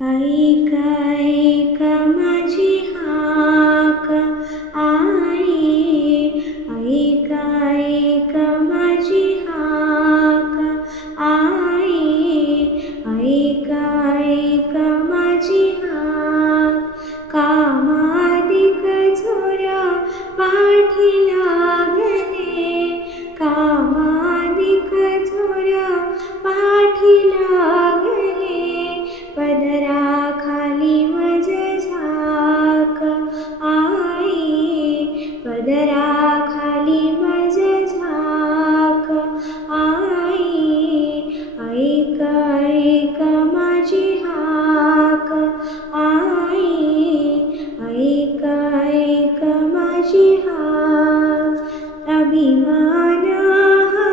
ऐका ऐका माझी हाक आई, ऐका ऐका माझी हाक आई, ऐका ऐका माझी हाक. कामाधिक झोरा पाठी लागले, कामाधिक झोरा पाठी लागले, पदराखाली मज झाक आई, पदराखाली मज झाक आई, ऐका ऐका माझी हाक आई, ऐका ऐका माझी हाक. अभिमान हा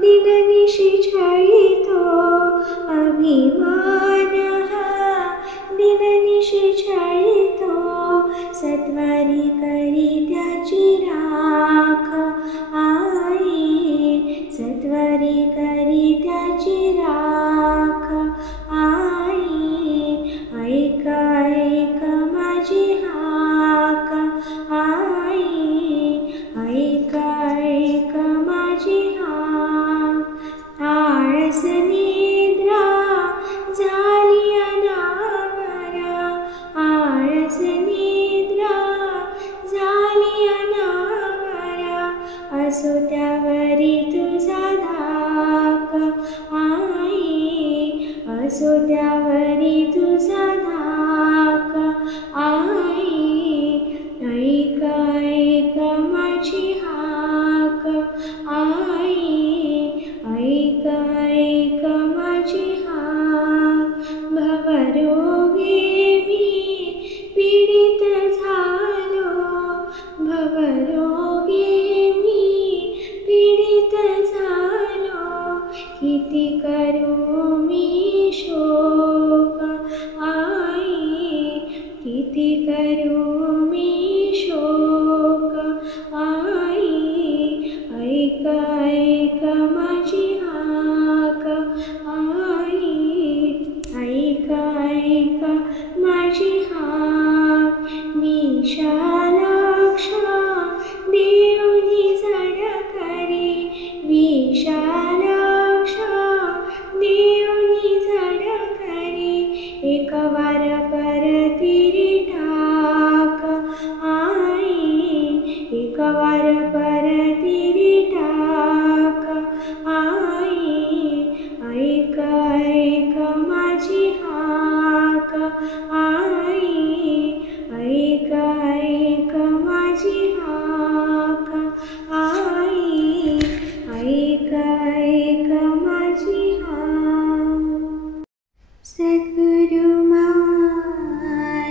दिननिशी छळितो, अभिमान हा दिननिशी छळितो, सत्वारी करी त्याची राख आई, सत्वारी करी त्याची राख आई, ऐका ऐका माझी हाक आई, ऐका ऐका माझी हाक. आळस निद्रा झाली अनावरा, आळस निद्रा झाली अनावरा, असो त्यावरी तुझा धाक आई, असो त्यावरी तुझा धाक आई, ऐका ऐका माझी हाक आई, ऐका ऐका माझी हाक. भवरोगे मी पीडित झालो, भवरोगे मी पीडित झालो, किती करू मी शोक आई, किती करू मी शोक आई, ऐका ऐका माझी हाक आई, ऐका ऐका माझी हाक. विशालाक्ष देऊनी जड करी, विशालाक्ष देऊनी जड करी, एकवार परतिरी टाक आई, एकवार परतिरी टाक आई, ऐका ऐका माझी हाक आई, ऐका ऐका माझी हाक आई, ऐका ऐका माझी हाक. सद्गुरु माय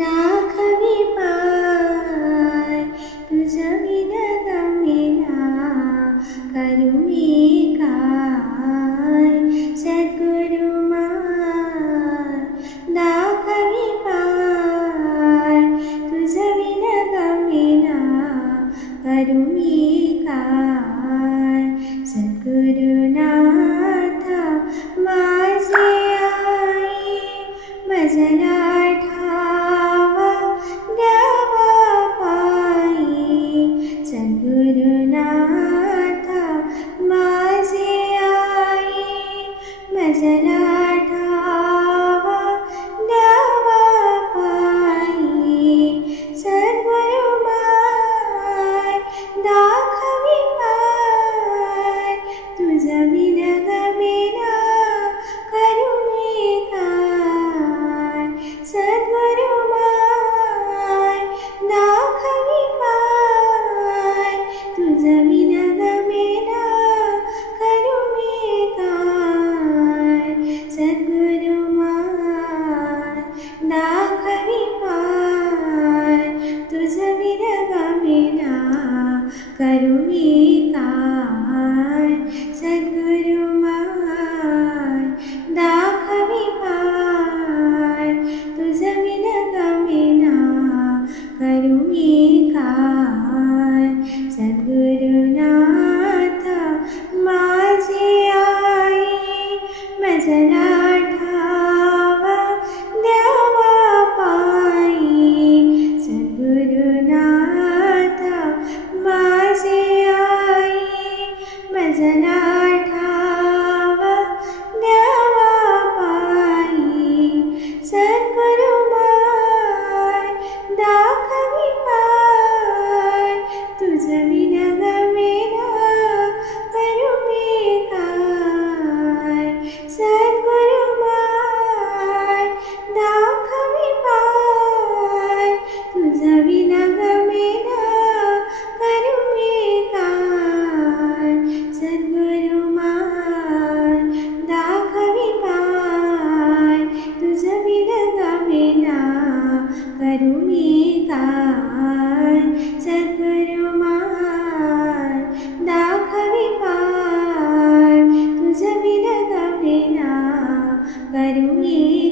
दाखवी पाय, तुझं विनगमिला करू मी काय. सद्गुरु माय दाखवी पाय, तुझं विनगमिला करू मी काय. सद्गुरुनाथ माझे आई,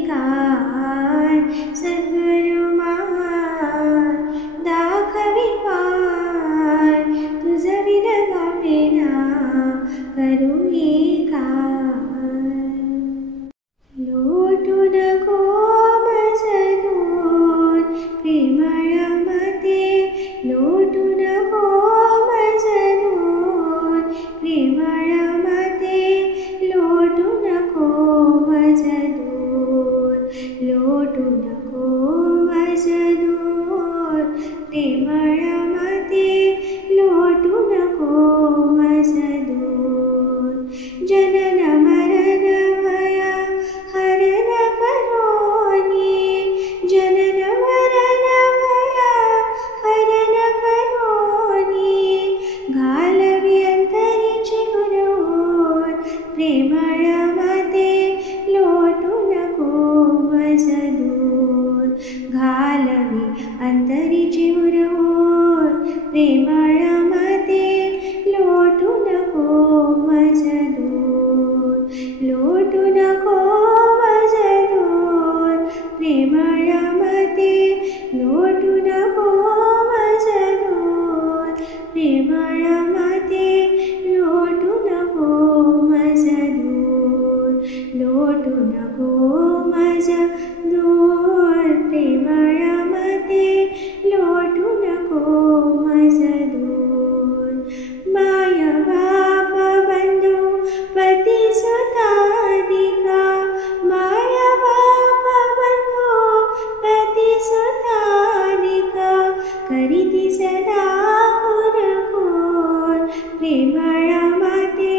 काय सद्गुरु महान दाखवी पार तुझ विन गावेना करू मी काय लोटू नको माझ दूर प्रेमळ मते लोटू नको माझ दूर प्रेमळ मते लोटू नको माझ दूर लोटू नको माझ दूर प्रेमळ मते लोटू नको माझ दूर जनन मरण भया हरण करोनी जनन मरण भया हरण करोनी घालवी अंतरीची गुरूर प्रेमळ मते लोटू नको माझ दूर घालवी अंतरीची गुरूर प्रेमळ मते लोटू नको माझ दूर लोटू नको माझ दूर प्रेमळ मते लोटू नको माझ दूर प्रेमळ मते लोटू नको माझ दूर लोटू नको माझ दूर प्रेमळ मते लोटू नको माझ दूर माय बाप बंधू पती सुतादिका माय बाप बंधू पती सुतादिका करीती सदा कुरकुर प्रेमळ मते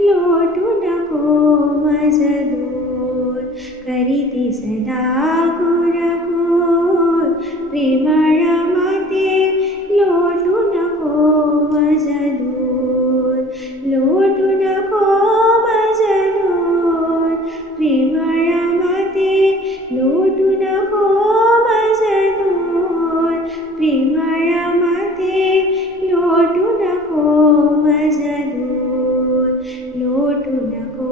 लोटू नको माझ दूर करीती सदा कुरकुर प्रेमळ मते लोटू नको माझ दूर लोटू नको माझ दूर प्रेमळ मते लोटू नको माझ दूर प्रेमळ मते लोटू नको माझ दूर लोटू नको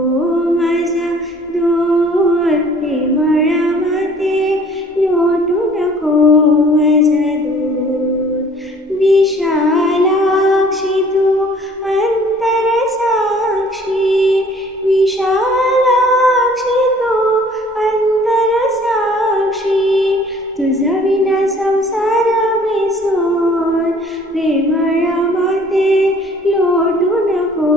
माझ दूर प्रेमळ मते लोटू नको माझ दूर विशालाक्षी तू अंतर साक्षी विशालाक्षी तू अंतर साक्षी तुझ विना संसार बेसोर प्रेमळ मते लोटू नको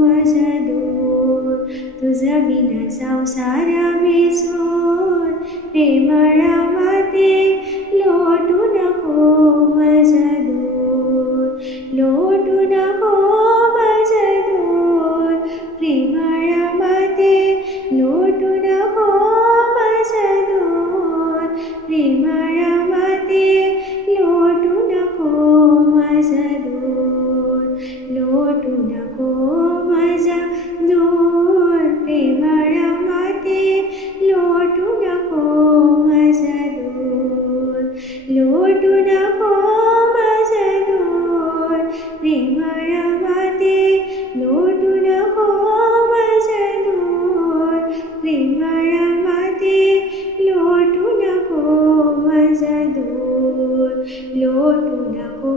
माझ दूर तुझ विना संसार बेसोर प्रेमळ मते लोटू नको माझ दूर लोटू नको माझ दूर प्रेमळ मते लोटू नको माझ दूर प्रेमळ मते लोटू नको माझ दूर लोटू नको माझ दूर प्रेमळ मते लोटू नको माझ दूर लोटू नको माझ दूर प्रेमळ मते लोटू नको माझ दूर प्रेमळ मते लोटू नको माझ दूर लोटू नको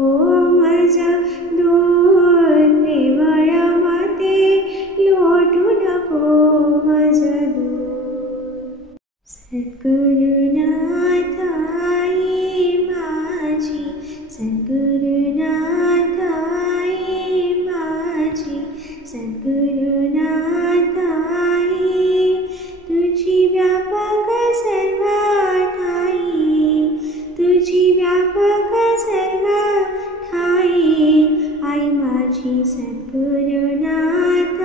माझ दूर प्रेमळ मते लोटू नको माझ दूर सद्गुरुनाथ आई माझी सद्गुरुनाथ आई माझी सद्गुरुनाथ आई तुझी व्यापक सर्व ठाई तुझी व्यापक सर्व ठाई आई माझी सद्गुरुनाथ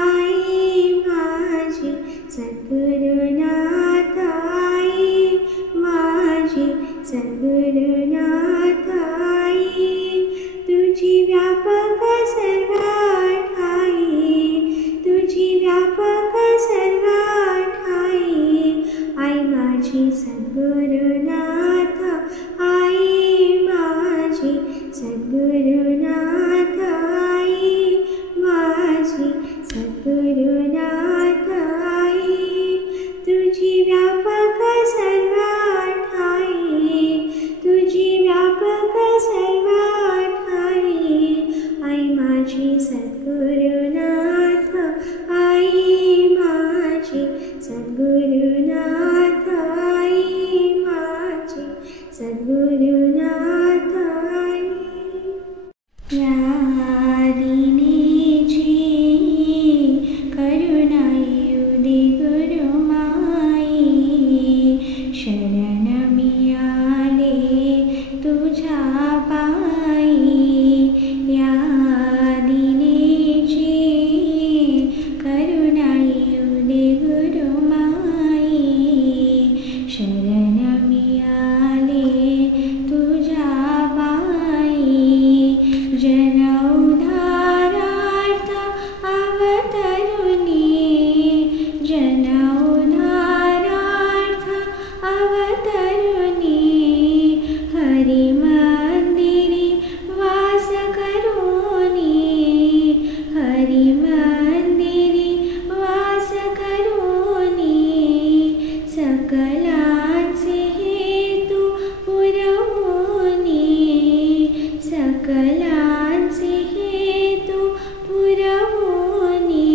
आई माझी सद्गुरुनाथ आई माझी सद्गुरुनाथ आई तुझी व्यापक सर्व ठाई तुझी व्यापक सर्व ठाई आई माझी सद्गुरुनाथ आई माझी सद्गुरुनाथ आई माझी सद्गुरुनाथ आई तुझी व्यापक सद्गुरुनाथ आई माझे सद्गुरुनाथ आई या दिनेची करुणा येऊ दे गुरुमाई शरण मी आले तुझ्या पायी या दिनेची करुणा येऊ दे गुरुमाई शरण मी आले तुझ्या पायी जन उद्धारार्थ अवतरुणी जन उद्धारार्थ अवतरुणी हरि मंदिरी वास करोनी हरि मंदिरी वास करोनी सकलांचे हेतू पुरवोनी सकलांचे हेतू पुरवोनी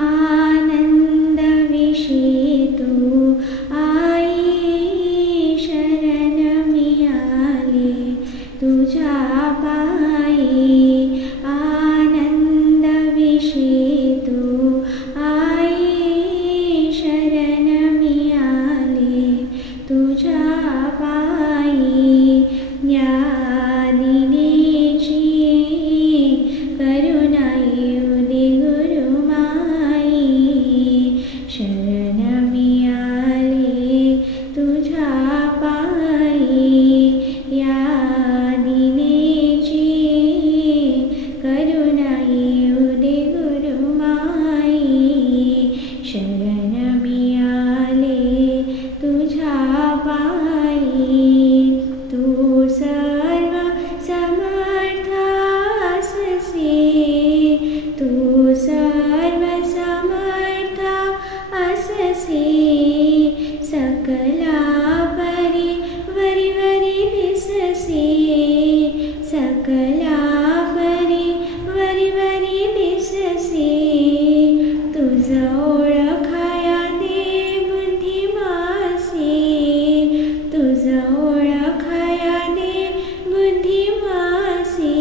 आनंद विषेतू आई शरण मी आले तुझ्या पायी आनंद विषेतू आई शरण मी आले तुझ्या पायी या दिनेची करुणा येऊ दे गुरुमाई शरण मी आले तुझ्या पायी या दिनेची करुणा येऊ दे गुरुमाई शरण मी आले तुझ्या पायी तू सर्व समर्थ अससे तू सर्व समर्थ अससे सकला परी वरी वरी दिससे सकला परी वरी वरी दिससे तुझ ओळखाया दे बुद्धिमासे तुझ ओळखाया दे बुद्धिमासे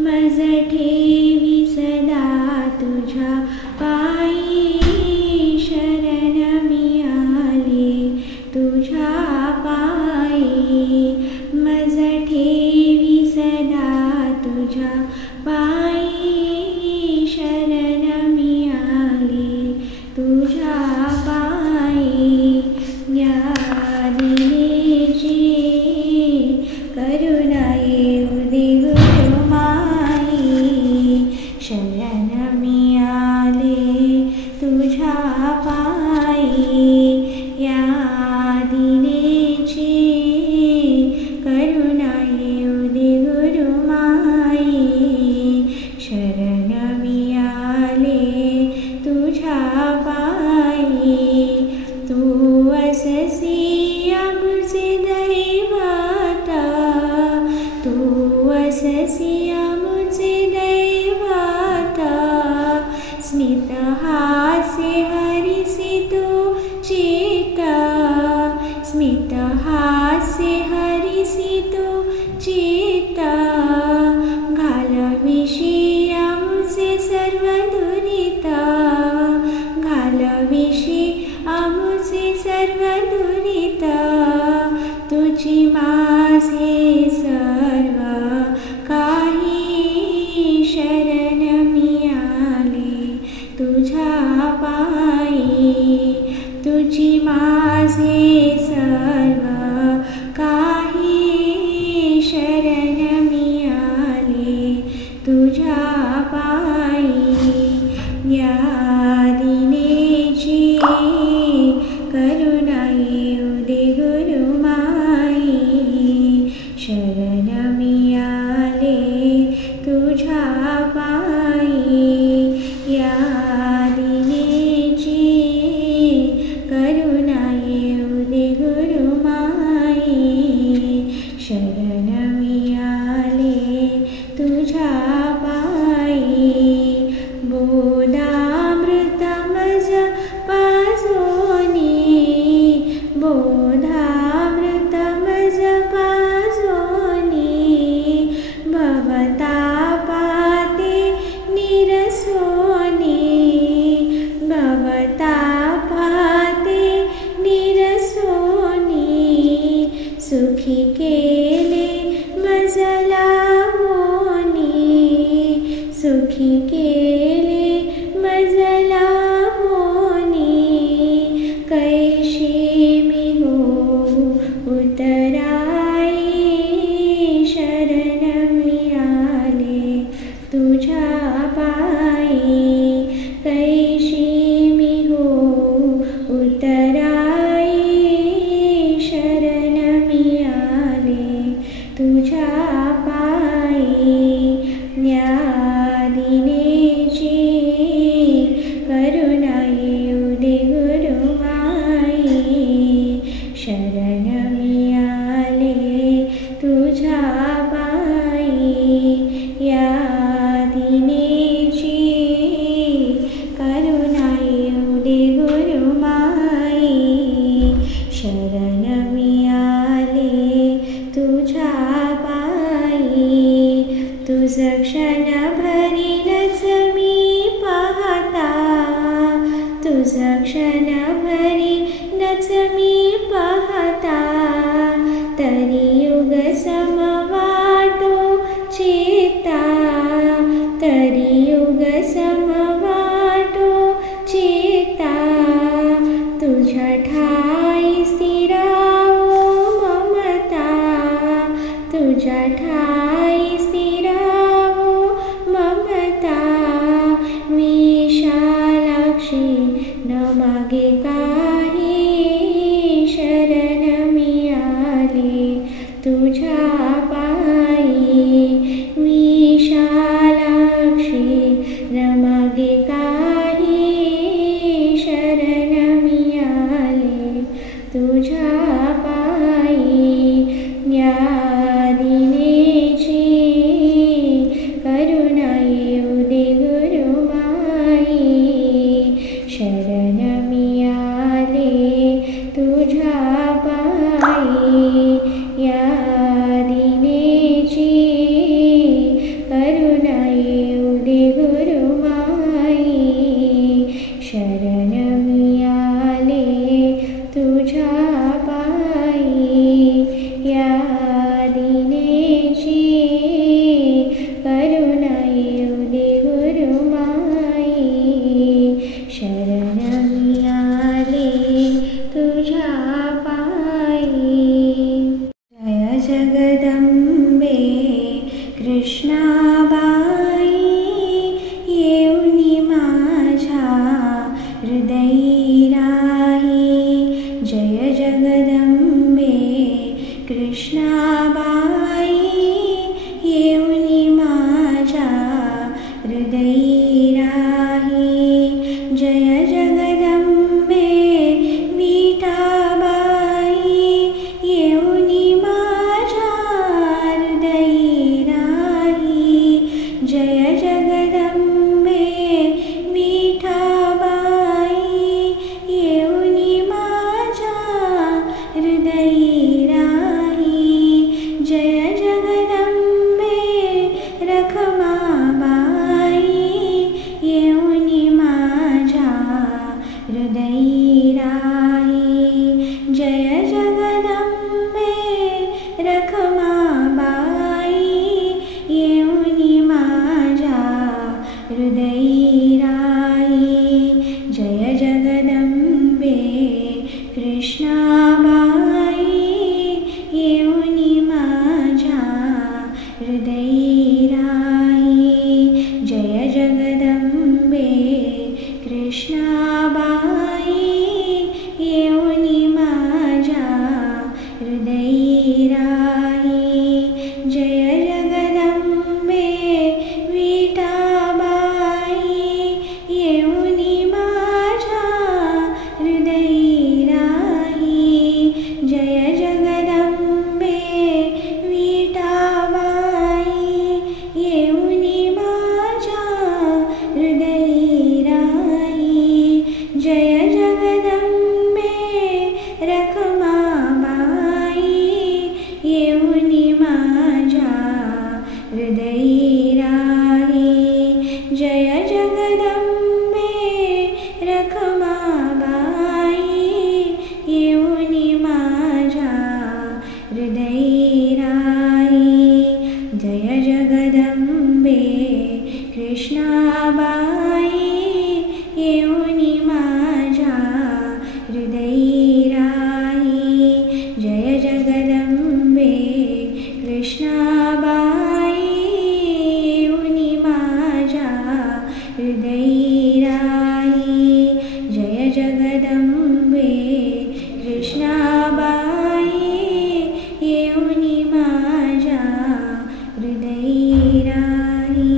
मज ठेवी सदा तुझ्या पायी शरण मी आले तुझ्या पायी मज ठेवी सदा तुझ्या पायी शरण मी आले तुझ्या पायी या दिनेची करुणा येऊ दे गुरुमाई शरण मी आले तुझ्या पायी या दिनेची करुणा येऊ दे गुरुमाई शरण मी आले तुझ्या पायी तू अससी आमचे दैवता तू अससी आमचे दैवता स्मित हास्य हरिसी तू चिता स्मित हास्य हरिसी तू चिता घालविशी आमचे सर्व दुरिता घालविशी आमचे सर्व दुरिता तुझी माझे सर्व काही शरण मी आले तुझ्या पायी तुझी माझे सर्व काही शरण मी आले तुझ्या पायी या दिनेची करुणा येऊ दे गुरुमाई शरण मी आले तुझ्या पायी या दिनेची करुणा येऊ दे ठाई स्थिरावो ममता, तुझ्या ठाई स्थिरावो ममता. विशालाक्षी न मागे काही, शरण मी आले तुझ्या पायी. विशालाक्षी न मागे काही, शरण मी आले तुझ्या पायी. या दिनेची करुणा येऊ दे गुरुमाई, शरण मी आले तुझ्या पायी. या दिनेची करुणा येऊ दे गुरुमाई, शरण मी आले तुझ्या पायी. या दिनेची करुणा येऊ दे गुरुमाई, शरण मी आले तुझ्या पायी. जय जगदंबे कृष्णाबाई, येऊनी माझ्या हृदयी राही. जय जगदंबे कृष्णाबाई, येऊनी माझ्या हृदयी राही. जय जगदंबे विठाबाई, येऊनी माझ्या हृदयी राही. जय जगदंबे विठाबाई, येऊनी माझ्या हृदयी राही. जय जगदंबे रखमाबाई, येऊनी माझ्या हृदयी राही. जय जगदंबे रखमाबाई, येऊनी माझ्या हृदयी राही. जय जगदंबे कृष्णाबाई, येऊनी माझ्या हृदयी राही. जय जगदंबे कृष्णाबाई, येऊनी माझ्या हृदयी राही. जय जगदंबे विठाबाई, येऊनी माझ्या हृदयी राही. जय जगदंबे विठाबाई, येऊनी माझ्या हृदयी राही. जय जगदंबे रखमाबाई, येऊनी माझ्या हृदयी राही. जय जगदंबे रखमाबाई, येऊनी माझ्या हृदयी राही. जय जगदंबे कृष्णाबाई, येऊनी माझ्या हृदयी राही. जय जगदंबे कृष्णाबाई, येऊनी माझ्या हृदयी राही. जय जगदंबे कृष्णाबाई, येऊनी माझ्या हृदयी राही.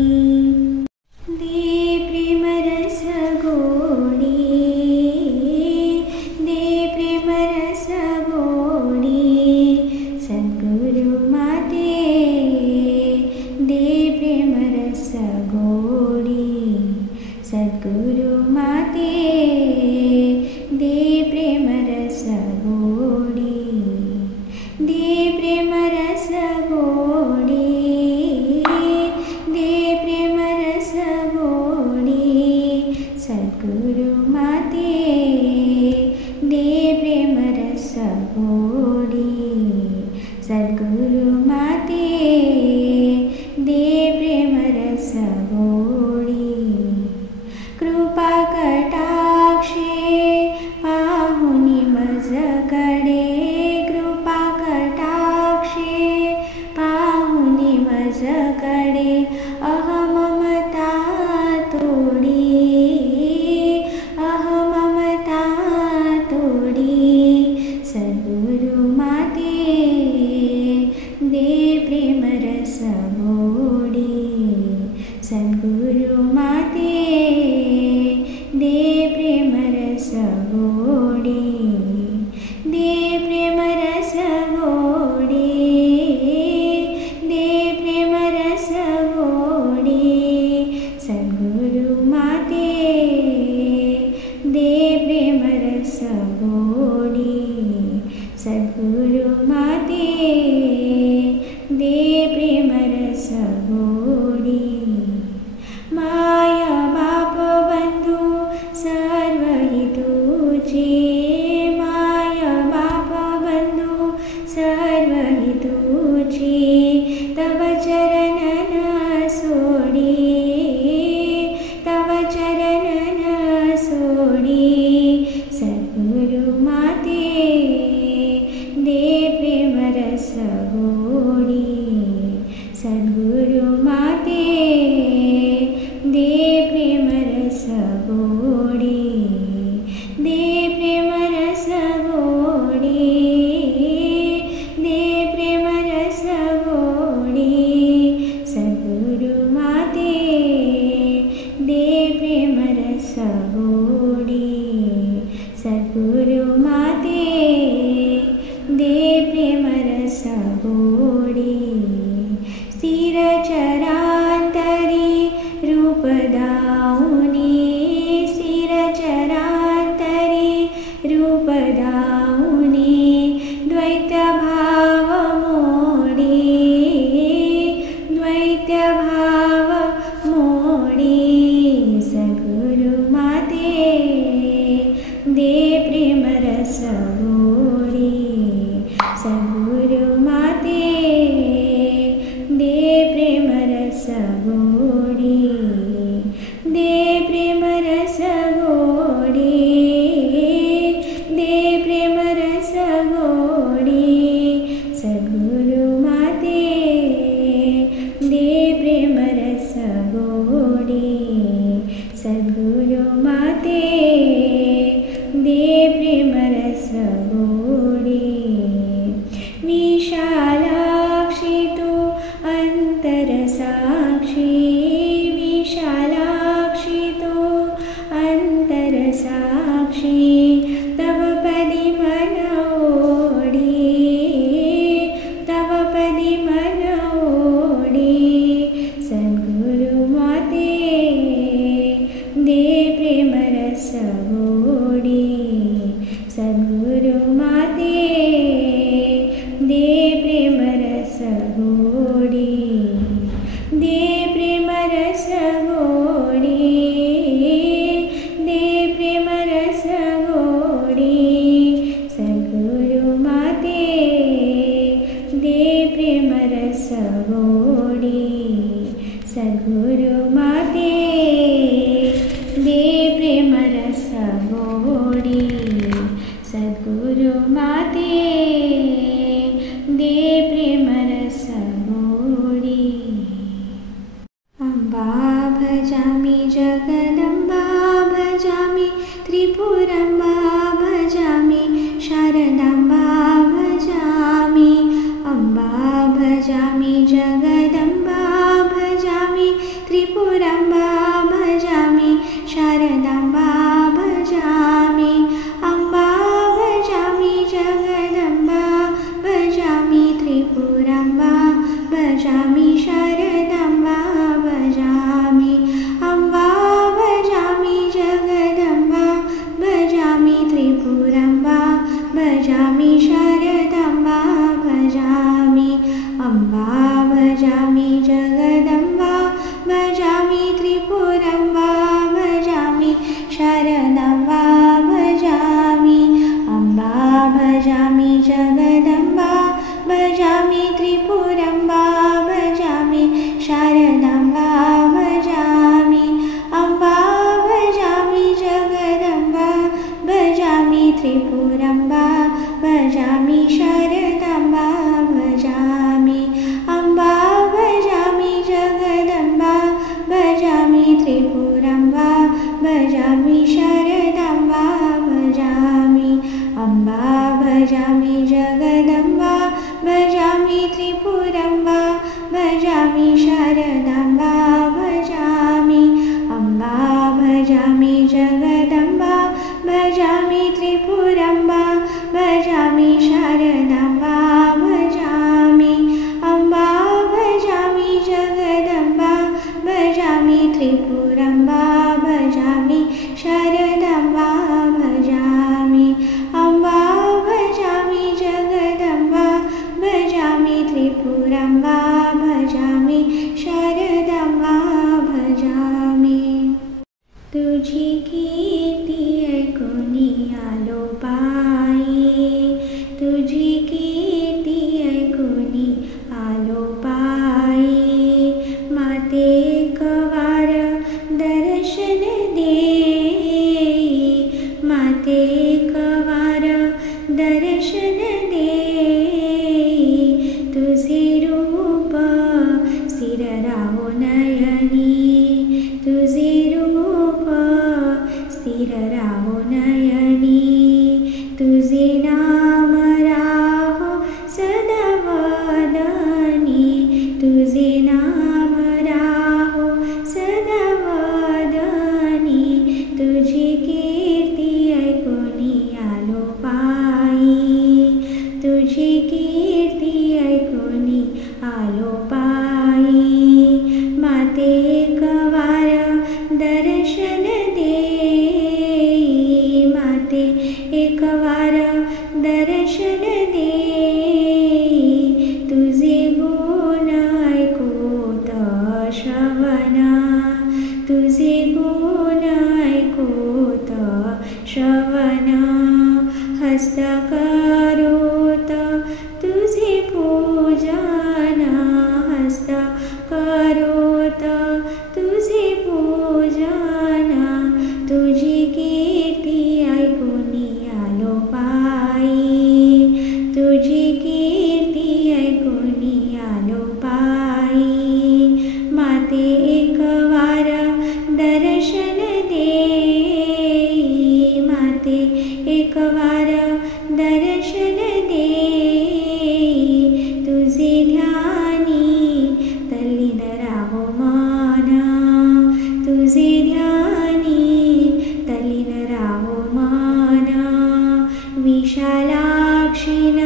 दे प्रेमरस गोडी, दे प्रेमरस गोडी, सद्गुरु माते. दे प्रेमरस गोडी, सद्गुरु माते. दे प्रेमरस गोडी, दे प्रेमरस गोडी, दे प्रेमरस गोडी, सद्गुरु माते. दे प्रेमरस गोडी, सद्गुरु माते. दे प्रेमरस गोडी. कृपा कटाक्षे पाहुनी मज सद्गुरुमाते दे प्रेमरस गोडी सद्गुरुमाते दे प्रेमरस गोडी दे प्रेमरस गोडी दे प्रेमरस गोडी सद्गुरुमाते दे प्रेमरस गोडी सद्गुरुमाते दे प्रेमरस गोडी स्थिरचरान्तरी रूपदाऊनी स्थिरचरान्तरी रूपदाऊनी द्वैतभाव मोडी द्वैतभाव मोडी सद्गुरुमाते दे प्रेमरस गोडी सद्गुरुमाते दे प्रेमरस गोडी दे प्रेमरस गोडी दे प्रेमरस गोडी सद्गुरुमाते दे प्रेमरस गोडी सद्गुरुमाते दे प्रेमरस गोडी विशालाक्षी तु अन्तरसाक्षी विशालाक्षी तु अन्तरसाक्षी तव पदि मन ओढी तव पदि मन ओढी सद्गुरुमाते दे प्रेमरस गोडी सद्गुरुमाते दे प्रेमरस गोडी दे प्रेमरस गोडी दे प्रेमरस गोडी सद्गुरुमाते दे प्रेमरस गोडी सद्गुरुमाते दे प्रेमरस गोडी सद्गुरुमाते दे प्रेमरस गोडी अम्बा भजामि जगदम्बा भजामि त्रिपुरम्बा भजामि शारदाम्बा भजामि अम्बा भजामि जगदम्बा भजामि त्रिपुरम्बा भजामि शारदाम्बा भजामि अम्बा भजामि जगदम्बा भजामि त्रिपुरम्बा भजामि शारदाम्बा भजामि अम्बा भजामि जगदम्बा भजामि त्रिपुरम्बा भजामि शारदाम्बा भजामि अम्बा भजामि जगदम्बा भजामि त्रिपुरम्बा भजामि शारदाम्बा भजामि अम्बा भजामि जगदम्बा भजामि त्रिपुरम्बा भजामि शारदाम्बा भजामि अम्बा भजामि जगदम्बा भजामि त्रिपुरम्बा भजामि शारदाम्बा भजामि अम्बा भजामि जगदम्बा भजामि त्रिपुरम्बा भजामि शारदाम्बा भजामि अम्बा भजामि जगदम्बा भजामि त्रिपुरम्बा भजामि शारदाम्बा भजामि अम्बा भजामि जगदम्बा भजामि त्रिपुरम्बा भजामि शारदाम्बा भजामि अम्बा भजामि जगदम्बा भजामि त्रिपुरम्बा भजामि शारदाम्बा भजामि अम्बा भजामि हस्तकरोत तुझे पूजन, हस्तकरोत तुझे पूजन, तुझी कीर्ती ऐकुनी आलो पायी, तुझी कीर्ती ऐकुनी आलो पायी. माते एक वार दर्शन देई, माते एक वार दर्शन देई, तुझे ध्यानी तल्लीन राहो मन, तुझे ध्यानी तल्लीन राहो मन. विशालाक्षीन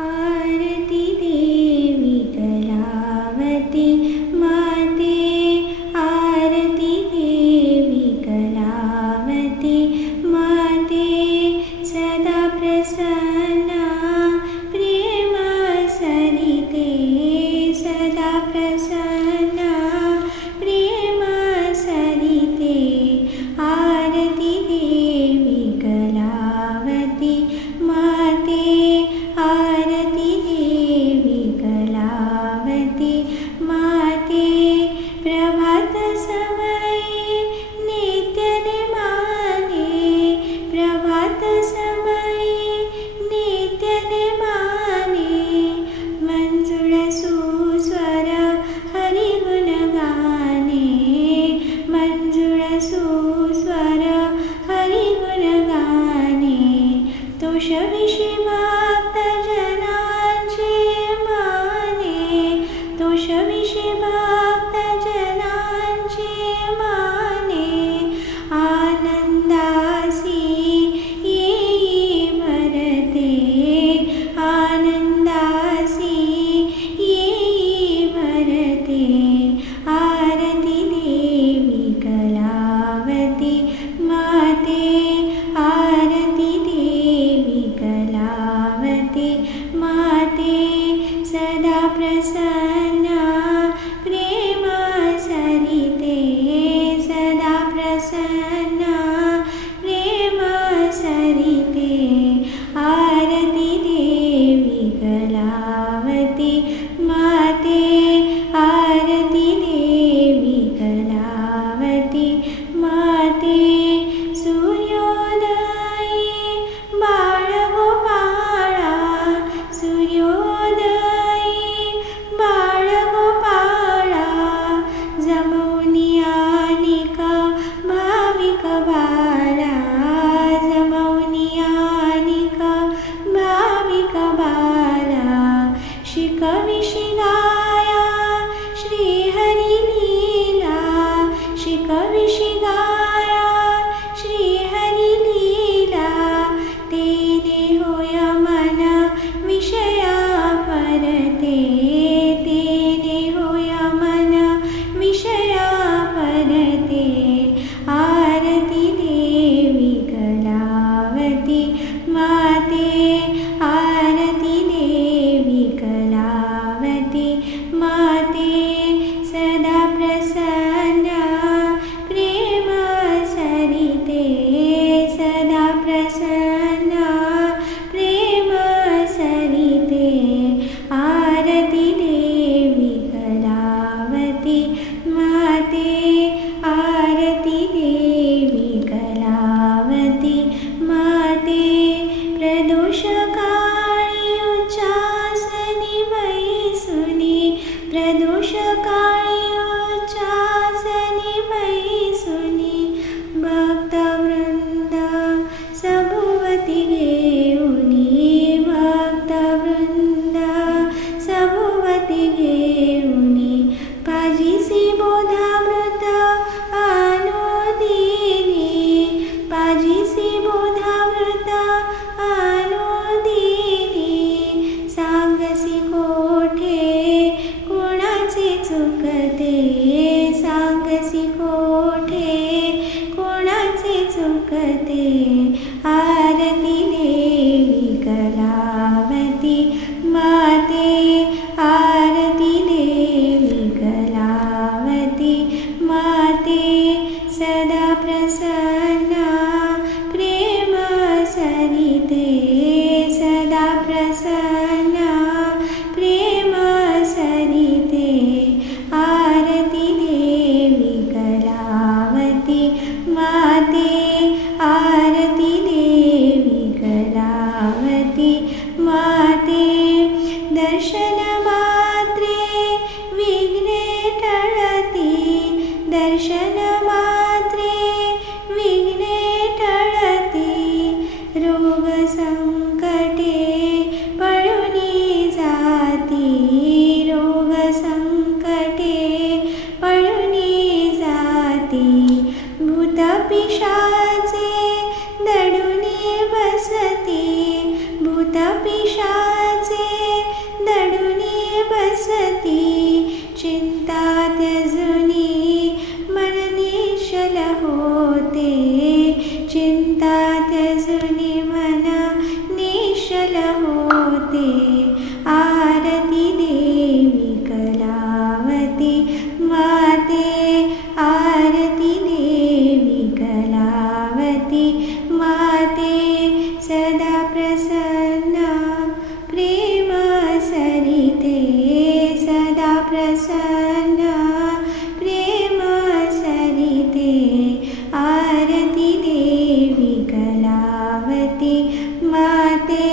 आरती देवी कलावती माते, आरती देवी कलावती माते. सदा प्रसन्ना प्रेम सरिते, सदा प्रसन्ना प्रेम सरिते. आरती देवी कलावती माते, आरती देवी कलावती माते. प्रभात समये नित्य नेमाने, प्रभात समये नित्य नेमाने. मंजुळ सुस्वर हरिगुण गाणे, मंजुळ सुस्वर हरिगुण गाणे. तोष विषी भक्त जनांचे माने, तोष विषी भक्त जनांचे माने. आनंदासी येई भरते, आनंदासी येई भरते. आरती देवी कलावती माते, आरती देवी कलावती माते. सदा प्रसन्ना प्रेम सरिते, सदा प्रसन्ना प्रेम सरिते. आरती देवी कलावती माते, आरती देवी कलावती माते. सूर्योदयी बाळगोपाळा, सूर्योदयी बाळगोपाळा. जमवनी आनिक भाविक बाला, जमवनी आनिक भाविक बाला. शिकविषी गाया श्रीहरी लीला, शिकविषी गाया श्रीहरी लीला. तेने होय मन विषया परते, तेने होय मन विषया परते. आरती देवी कलावती माते, आरती देवी कलावती माते. सदा प्रसन्ना प्रेम सरिते, सदा प्रसन्ना प्रेम सरिते. आरती देवी कलावती माते, आरती देवी कलावती माते. प्रदोष काळी उच्चासनी बैसुनी, प्रदोष काळी उच्चासनी बैसुनी. सुखते आरती देवी कलावती माते आरती देवी कलावती माते सदा प्रसन्ना प्रेम सरिते सदा प्रसन्ना प्रेम सरिते आरती देवी कलावती माते आरती देवी कलावती माते दर्शन मात्रे विघ्ने टळती दर्शन मात्रे विघ्ने टळती रोग संकटे पळूनी जाती रोग संकटे पळूनी जाती भूत पिशाचे दडूनी बसती भूत पिशाचे दडूनी बसती चिंता त्यजुनी मन निश्चल होते चिंता त्यजुनी मन निश्चल होते आरती देवी कलावती माते आरती देवी कलावती माते सदा प्रसन्ना प्रेम सरिते सदा प्रसन्ना प्रेम सरिते आरती देवी कलावती माते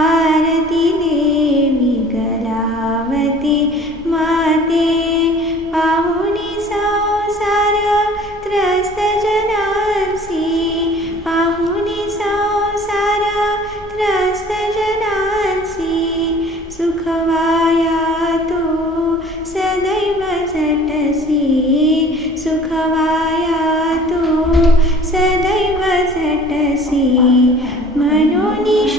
आरती देवी कलावती माते पाहुनी संसार त्रस्त जनांसी पाहुनी संसार त्रस्त जनांसी सुखवाया तो सदैव झटसी सुखवाया तो सदैव झटसी मनोनिश